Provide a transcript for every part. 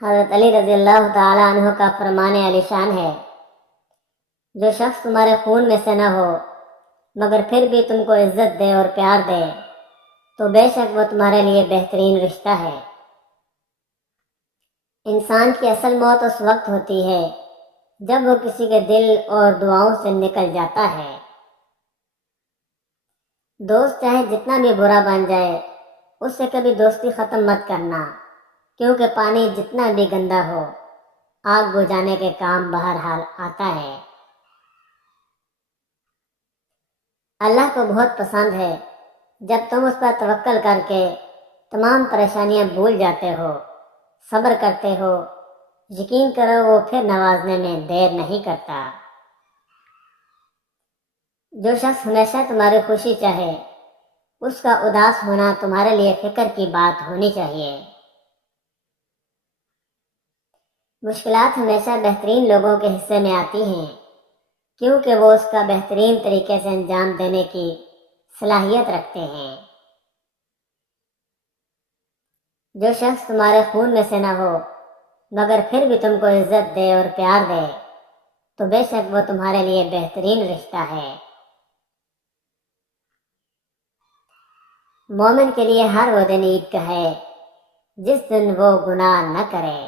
حضرت علی رضی اللہ تعالیٰ عنہ کا فرمان علی شان ہے، جو شخص تمہارے خون میں سے نہ ہو مگر پھر بھی تم کو عزت دے اور پیار دے تو بے شک وہ تمہارے لیے بہترین رشتہ ہے۔ انسان کی اصل موت اس وقت ہوتی ہے جب وہ کسی کے دل اور دعاؤں سے نکل جاتا ہے۔ دوست چاہے جتنا بھی برا بن جائے اس سے کبھی دوستی ختم مت کرنا، کیونکہ پانی جتنا بھی گندا ہو آگ بجھانے کے کام بہرحال آتا ہے۔ اللہ کو بہت پسند ہے جب تم اس پر توکل کر کے تمام پریشانیاں بھول جاتے ہو، صبر کرتے ہو، یقین کرو وہ پھر نوازنے میں دیر نہیں کرتا۔ جو شخص ہمیشہ تمہاری خوشی چاہے اس کا اداس ہونا تمہارے لیے فکر کی بات ہونی چاہیے۔ مشکلات ہمیشہ بہترین لوگوں کے حصے میں آتی ہیں، کیونکہ وہ اس کا بہترین طریقے سے انجام دینے کی صلاحیت رکھتے ہیں۔ جو شخص تمہارے خون میں سے نہ ہو مگر پھر بھی تم کو عزت دے اور پیار دے تو بے شک وہ تمہارے لیے بہترین رشتہ ہے۔ مومن کے لیے ہر وہ دن عید کا ہے جس دن وہ گناہ نہ کرے۔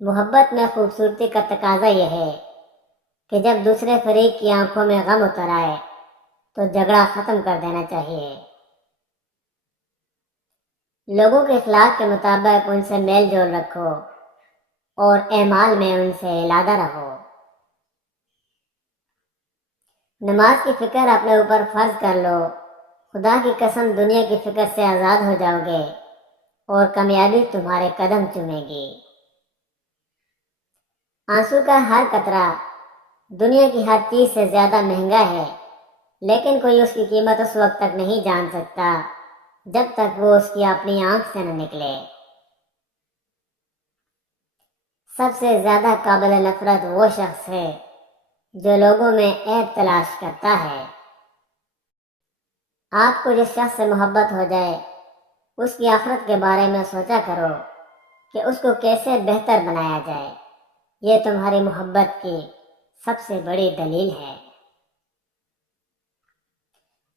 محبت میں خوبصورتی کا تقاضا یہ ہے کہ جب دوسرے فریق کی آنکھوں میں غم اتر آئے تو جھگڑا ختم کر دینا چاہیے۔ لوگوں کے اخلاق کے مطابق ان سے میل جول رکھو اور اعمال میں ان سے علادہ رہو۔ نماز کی فکر اپنے اوپر فرض کر لو، خدا کی قسم دنیا کی فکر سے آزاد ہو جاؤ گے اور کامیابی تمہارے قدم چومے گی۔ آنسو کا ہر قطرہ دنیا کی ہر چیز سے زیادہ مہنگا ہے، لیکن کوئی اس کی قیمت اس وقت تک نہیں جان سکتا جب تک وہ اس کی اپنی آنکھ سے نہ نکلے۔ سب سے زیادہ قابل نفرت وہ شخص ہے جو لوگوں میں عیب تلاش کرتا ہے۔ آپ کو جس شخص سے محبت ہو جائے اس کی آخرت کے بارے میں سوچا کرو کہ اس کو کیسے بہتر بنایا جائے، یہ تمہاری محبت کی سب سے بڑی دلیل ہے۔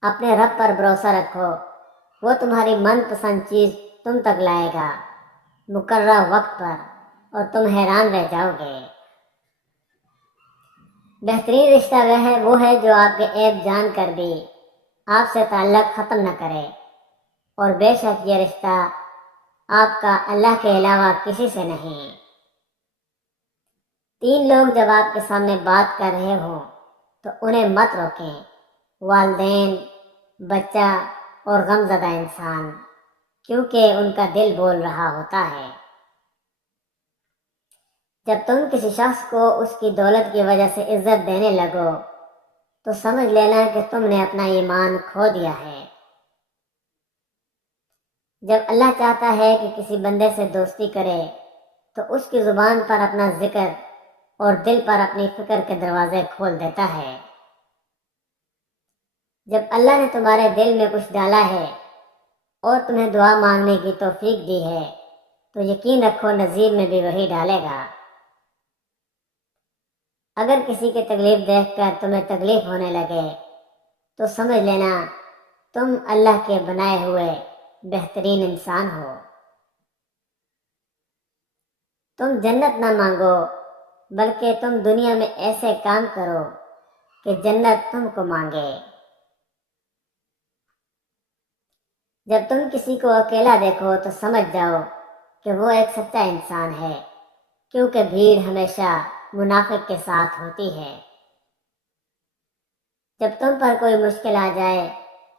اپنے رب پر بھروسہ رکھو، وہ تمہاری من پسند چیز تم تک لائے گا مقررہ وقت پر اور تم حیران رہ جاؤ گے۔ بہترین رشتہ وہ ہے جو آپ کے عیب جان کر بھی آپ سے تعلق ختم نہ کرے، اور بے شک یہ رشتہ آپ کا اللہ کے علاوہ کسی سے نہیں۔ 3 لوگ جب آپ کے سامنے بات کر رہے ہوں تو انہیں مت روکیں، والدین، بچہ اور غمزدہ انسان، کیونکہ ان کا دل بول رہا ہوتا ہے۔ جب تم کسی شخص کو اس کی دولت کی وجہ سے عزت دینے لگو تو سمجھ لینا کہ تم نے اپنا ایمان کھو دیا ہے۔ جب اللہ چاہتا ہے کہ کسی بندے سے دوستی کرے تو اس کی زبان پر اپنا ذکر اور دل پر اپنی فکر کے دروازے کھول دیتا ہے۔ جب اللہ نے تمہارے دل میں کچھ ڈالا ہے اور تمہیں دعا مانگنے کی توفیق دی ہے تو یقین رکھو نصیب میں بھی وہی ڈالے گا۔ اگر کسی کی تکلیف دیکھ کر تمہیں تکلیف ہونے لگے تو سمجھ لینا تم اللہ کے بنائے ہوئے بہترین انسان ہو۔ تم جنت نہ مانگو بلکہ تم دنیا میں ایسے کام کرو کہ جنت تم کو مانگے۔ جب تم کسی کو اکیلا دیکھو تو سمجھ جاؤ کہ وہ ایک سچا انسان ہے، کیونکہ بھیڑ ہمیشہ منافق کے ساتھ ہوتی ہے۔ جب تم پر کوئی مشکل آ جائے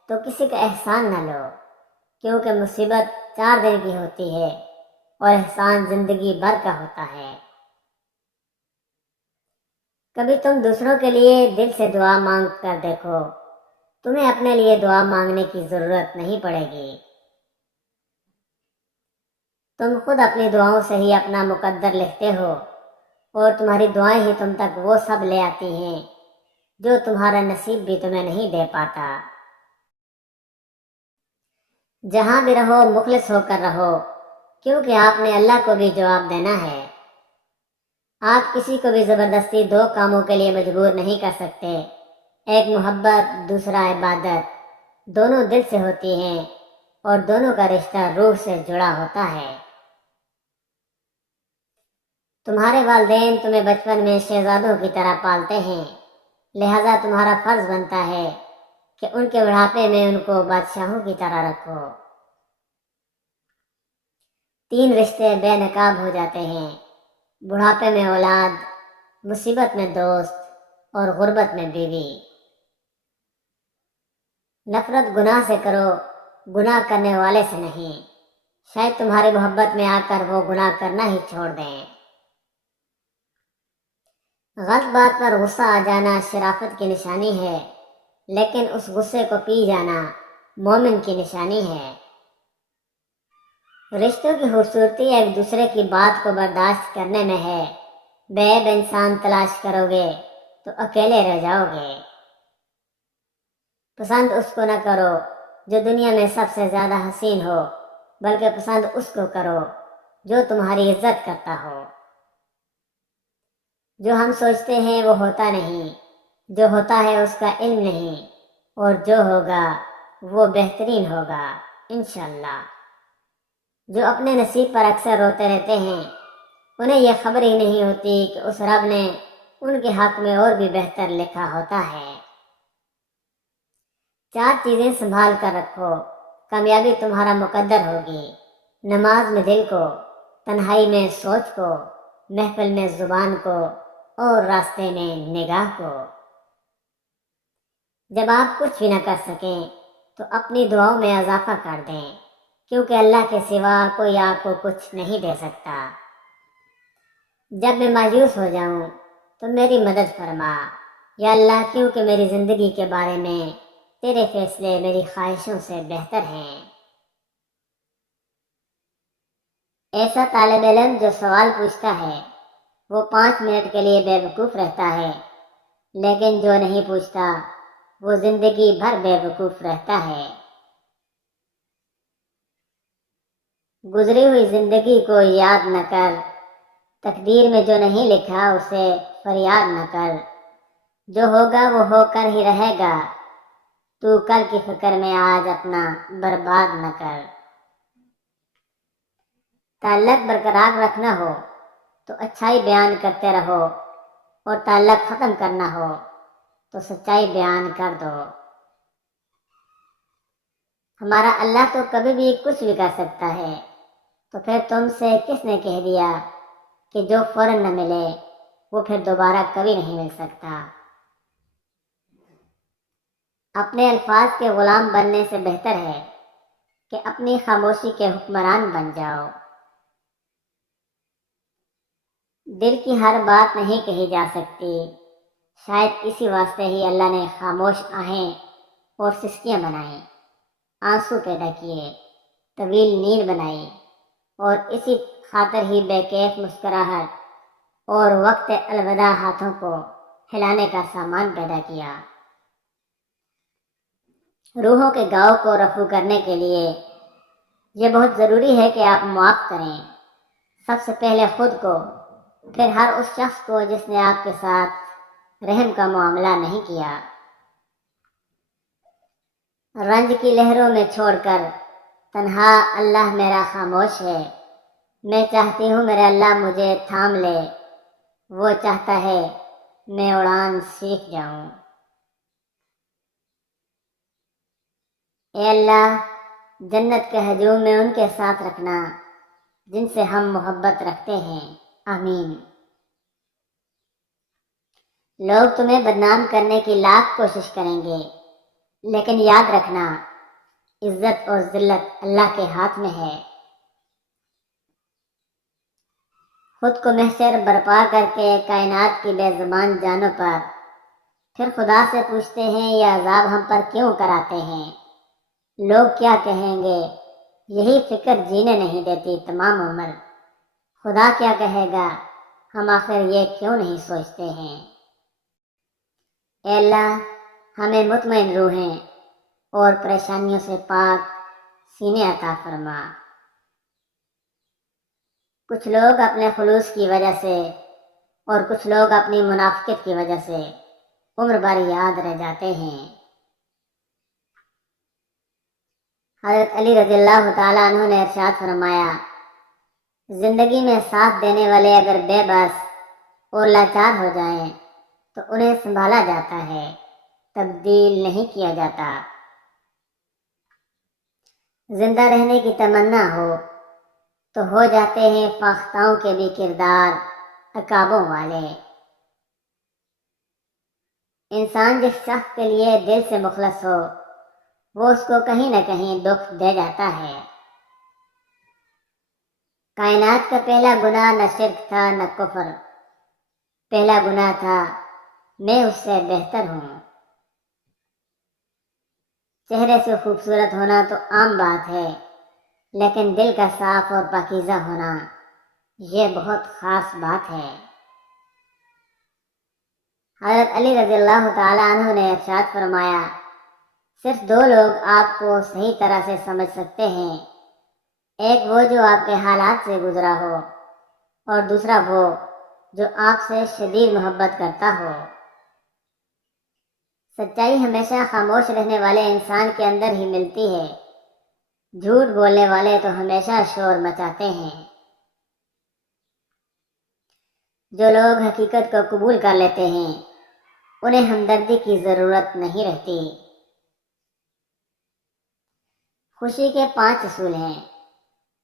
تو کسی کا احسان نہ لو، کیونکہ مصیبت 4 دن کی ہوتی ہے اور احسان زندگی بھر کا ہوتا ہے۔ کبھی تم دوسروں کے لیے دل سے دعا مانگ کر دیکھو، تمہیں اپنے لیے دعا مانگنے کی ضرورت نہیں پڑے گی۔ تم خود اپنی دعاؤں سے ہی اپنا مقدر لکھتے ہو اور تمہاری دعائیں ہی تم تک وہ سب لے آتی ہیں جو تمہارا نصیب بھی تمہیں نہیں دے پاتا۔ جہاں بھی رہو مخلص ہو کر رہو، کیونکہ آپ نے اللہ کو بھی جواب دینا ہے۔ آپ کسی کو بھی زبردستی دو کاموں کے لیے مجبور نہیں کر سکتے، ایک محبت، دوسرا عبادت، دونوں دل سے ہوتی ہیں اور دونوں کا رشتہ روح سے جڑا ہوتا ہے۔ تمہارے والدین تمہیں بچپن میں شہزادوں کی طرح پالتے ہیں، لہذا تمہارا فرض بنتا ہے کہ ان کے بڑھاپے میں ان کو بادشاہوں کی طرح رکھو۔ 3 رشتے بے نقاب ہو جاتے ہیں: بڑھاپے میں اولاد، مصیبت میں دوست اور غربت میں بیوی۔ نفرت گناہ سے کرو، گناہ کرنے والے سے نہیں، شاید تمہاری محبت میں آ کر وہ گناہ کرنا ہی چھوڑ دیں۔ غلط بات پر غصہ آ جانا شرافت کی نشانی ہے، لیکن اس غصے کو پی جانا مومن کی نشانی ہے۔ رشتوں کی خوبصورتی ایک دوسرے کی بات کو برداشت کرنے میں ہے۔ بے عیب انسان تلاش کرو گے تو اکیلے رہ جاؤ گے۔ پسند اس کو نہ کرو جو دنیا میں سب سے زیادہ حسین ہو، بلکہ پسند اس کو کرو جو تمہاری عزت کرتا ہو۔ جو ہم سوچتے ہیں وہ ہوتا نہیں، جو ہوتا ہے اس کا علم نہیں، اور جو ہوگا وہ بہترین ہوگا انشاءاللہ۔ جو اپنے نصیب پر اکثر روتے رہتے ہیں، انہیں یہ خبر ہی نہیں ہوتی کہ اس رب نے ان کے حق میں اور بھی بہتر لکھا ہوتا ہے۔ 4 چیزیں سنبھال کر رکھو، کامیابی تمہارا مقدر ہوگی: نماز میں دل کو، تنہائی میں سوچ کو، محفل میں زبان کو اور راستے میں نگاہ کو۔ جب آپ کچھ بھی نہ کر سکیں تو اپنی دعاؤں میں اضافہ کر دیں، کیونکہ اللہ کے سوا کوئی آپ کو کچھ نہیں دے سکتا۔ جب میں مایوس ہو جاؤں تو میری مدد فرما، یا اللہ، کیونکہ میری زندگی کے بارے میں تیرے فیصلے میری خواہشوں سے بہتر ہیں۔ ایسا طالب علم جو سوال پوچھتا ہے وہ 5 منٹ کے لیے بے وقوف رہتا ہے، لیکن جو نہیں پوچھتا وہ زندگی بھر بے وقوف رہتا ہے۔ گزری ہوئی زندگی کو یاد نہ کر، تقدیر میں جو نہیں لکھا اسے فریاد نہ کر، جو ہوگا وہ ہو کر ہی رہے گا، تو کل کی فکر میں آج اپنا برباد نہ کر۔ تعلق برقرار رکھنا ہو تو اچھائی بیان کرتے رہو، اور تعلق ختم کرنا ہو تو سچائی بیان کر دو۔ ہمارا اللہ تو کبھی بھی کچھ بھی کر سکتا ہے، تو پھر تم سے کس نے کہہ دیا کہ جو فوراً نہ ملے وہ پھر دوبارہ کبھی نہیں مل سکتا؟ اپنے الفاظ کے غلام بننے سے بہتر ہے کہ اپنی خاموشی کے حکمران بن جاؤ۔ دل کی ہر بات نہیں کہی جا سکتی، شاید اسی واسطے ہی اللہ نے خاموش آہیں اور سسکیاں بنائیں، آنسو پیدا کیے، طویل نیند بنائی، اور اسی خاطر ہی بے کیف مسکراہٹ اور وقت الوداع ہاتھوں کو ہلانے کا سامان پیدا کیا۔ روحوں کے گاؤں کو رفو کرنے کے لیے یہ بہت ضروری ہے کہ آپ معاف کریں، سب سے پہلے خود کو، پھر ہر اس شخص کو جس نے آپ کے ساتھ رحم کا معاملہ نہیں کیا۔ رنج کی لہروں میں چھوڑ کر تنہا اللہ میرا خاموش ہے، میں چاہتی ہوں میرے اللہ مجھے تھام لے، وہ چاہتا ہے میں اڑان سیکھ جاؤں۔ اے اللہ، جنت کے ہجوم میں ان کے ساتھ رکھنا جن سے ہم محبت رکھتے ہیں، آمین۔ لوگ تمہیں بدنام کرنے کی لاکھ کوشش کریں گے، لیکن یاد رکھنا عزت اور ذلت اللہ کے ہاتھ میں ہے۔ خود کو محشر برپا کر کے کائنات کی بے زبان جانوں پر پھر خدا سے پوچھتے ہیں یہ عذاب ہم پر کیوں کراتے ہیں؟ لوگ کیا کہیں گے، یہی فکر جینے نہیں دیتی تمام عمر۔ خدا کیا کہے گا، ہم آخر یہ کیوں نہیں سوچتے ہیں؟ اے اللہ، ہمیں مطمئن روحیں اور پریشانیوں سے پاک سینے عطا فرما۔ کچھ لوگ اپنے خلوص کی وجہ سے اور کچھ لوگ اپنی منافقت کی وجہ سے عمر بھر یاد رہ جاتے ہیں۔ حضرت علی رضی اللہ تعالیٰ عنہ نے ارشاد فرمایا، زندگی میں ساتھ دینے والے اگر بے بس اور لاچار ہو جائیں تو انہیں سنبھالا جاتا ہے، تبدیل نہیں کیا جاتا۔ زندہ رہنے کی تمنا ہو تو ہو جاتے ہیں فاختاؤں کے بھی کردار عقابوں والے۔ انسان جس شخص کے لیے دل سے مخلص ہو وہ اس کو کہیں نہ کہیں دکھ دے جاتا ہے۔ کائنات کا پہلا گناہ نہ شرک تھا نہ کفر، پہلا گناہ تھا میں اس سے بہتر ہوں۔ چہرے سے خوبصورت ہونا تو عام بات ہے، لیکن دل کا صاف اور پاکیزہ ہونا یہ بہت خاص بات ہے۔ حضرت علی رضی اللہ تعالیٰ عنہ نے ارشاد فرمایا، صرف دو لوگ آپ کو صحیح طرح سے سمجھ سکتے ہیں، ایک وہ جو آپ کے حالات سے گزرا ہو اور دوسرا وہ جو آپ سے شدید محبت کرتا ہو۔ سچائی ہمیشہ خاموش رہنے والے انسان کے اندر ہی ملتی ہے، جھوٹ بولنے والے تو ہمیشہ شور مچاتے ہیں۔ جو لوگ حقیقت کو قبول کر لیتے ہیں انہیں ہمدردی کی ضرورت نہیں رہتی۔ خوشی کے 5 اصول ہیں۔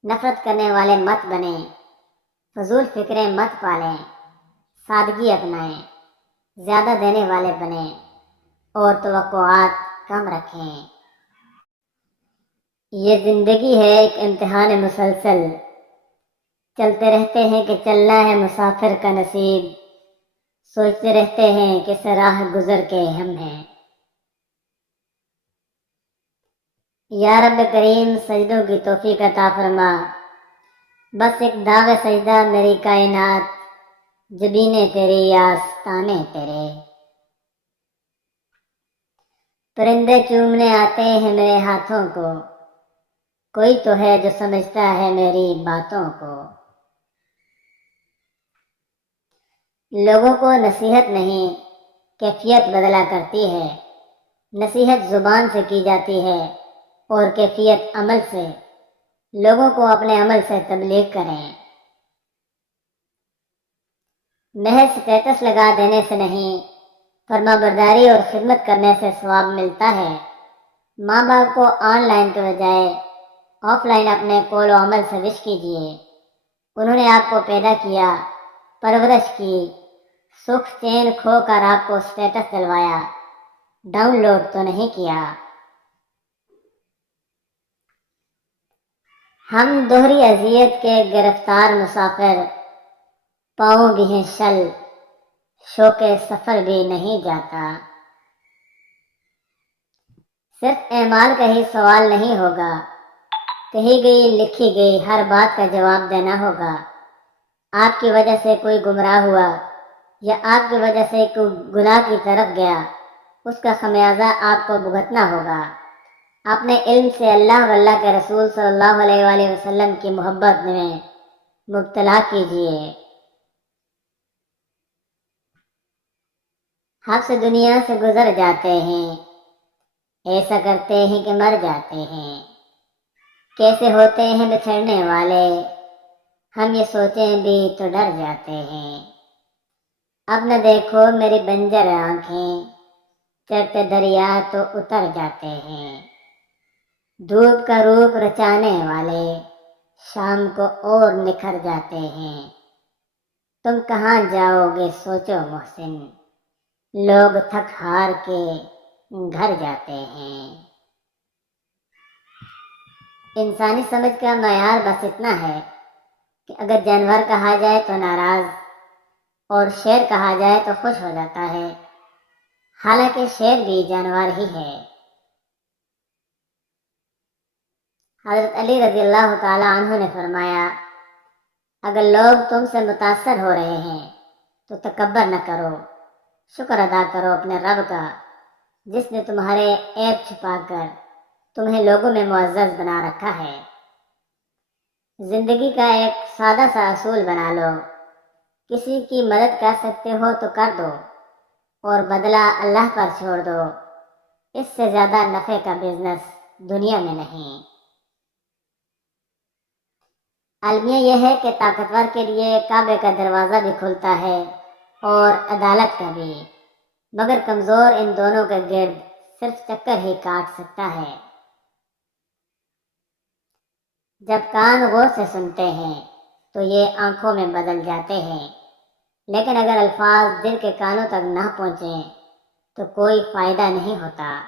نفرت کرنے والے مت بنیں، فضول فکریں مت پالیں، سادگی اپنائیں، زیادہ دینے والے بنیں اور توقعات کم رکھیں۔ یہ زندگی ہے ایک امتحان مسلسل، چلتے رہتے ہیں کہ چلنا ہے مسافر کا نصیب، سوچتے رہتے ہیں کہ اس راہ گزر کے ہم ہیں۔ یا رب کریم سجدوں کی توفیق عطا فرما، بس ایک داغ سجدہ میری کائنات، جبینے تیری آستانے تیرے۔ پرندے چومنے آتے ہیں میرے ہاتھوں کو، کوئی تو ہے جو سمجھتا ہے میری باتوں کو۔ لوگوں کو نصیحت نہیں کیفیت بدلا کرتی ہے، نصیحت زبان سے کی جاتی ہے اور کیفیت عمل سے۔ لوگوں کو اپنے عمل سے تبلیغ کریں۔ محض اسٹیٹس لگا دینے سے نہیں، فرما برداری اور خدمت کرنے سے ثواب ملتا ہے۔ ماں باپ کو آن لائن کے بجائے آف لائن اپنے قول و عمل سے وش کیجیے۔ انہوں نے آپ کو پیدا کیا، پرورش کی، سکھ چین کھو کر آپ کو اسٹیٹس دلوایا، ڈاؤن لوڈ تو نہیں کیا۔ ہم دوہری اذیت کے گرفتار مسافر، پاؤں بھی ہیں شل، شوق سفر بھی نہیں جاتا۔ صرف اعمال کا ہی سوال نہیں ہوگا، کہی گئی لکھی گئی ہر بات کا جواب دینا ہوگا۔ آپ کی وجہ سے کوئی گمراہ ہوا یا آپ کی وجہ سے کوئی گناہ کی طرف گیا، اس کا خمیازہ آپ کو بھگتنا ہوگا۔ اپنے علم سے اللہ و اللہ کے رسول صلی اللہ علیہ وآلہ وسلم کی محبت میں مبتلا کیجیے۔ ہم سے دنیا سے گزر جاتے ہیں، ایسا کرتے ہیں کہ مر جاتے ہیں۔ کیسے ہوتے ہیں بچھڑنے والے، ہم یہ سوچیں بھی تو ڈر جاتے ہیں۔ اب نہ دیکھو میری بنجر آنکھیں، چڑھتے دریا تو اتر جاتے ہیں۔ دھوپ کا روپ رچانے والے شام کو اور نکھر جاتے ہیں۔ تم کہاں جاؤ گے سوچو محسن، لوگ تھک ہار کے گھر جاتے ہیں۔ انسانی سمجھ کا معیار بس اتنا ہے کہ اگر جانور کہا جائے تو ناراض اور شیر کہا جائے تو خوش ہو جاتا ہے، حالانکہ شیر بھی جانور ہی ہے۔ حضرت علی رضی اللہ تعالیٰ عنہ نے فرمایا، اگر لوگ تم سے متاثر ہو رہے ہیں تو تکبر نہ کرو، شکر ادا کرو اپنے رب کا، جس نے تمہارے عیب چھپا کر تمہیں لوگوں میں معزز بنا رکھا ہے۔ زندگی کا ایک سادہ سا اصول بنا لو، کسی کی مدد کر سکتے ہو تو کر دو اور بدلہ اللہ پر چھوڑ دو۔ اس سے زیادہ نفع کا بزنس دنیا میں نہیں۔ المیہ یہ ہے کہ طاقتور کے لیے کعبے کا دروازہ بھی کھلتا ہے اور عدالت کا بھی، مگر کمزور ان دونوں کے گرد صرف چکر ہی کاٹ سکتا ہے۔ جب کان غور سے سنتے ہیں تو یہ آنکھوں میں بدل جاتے ہیں، لیکن اگر الفاظ دل کے کانوں تک نہ پہنچیں تو کوئی فائدہ نہیں ہوتا۔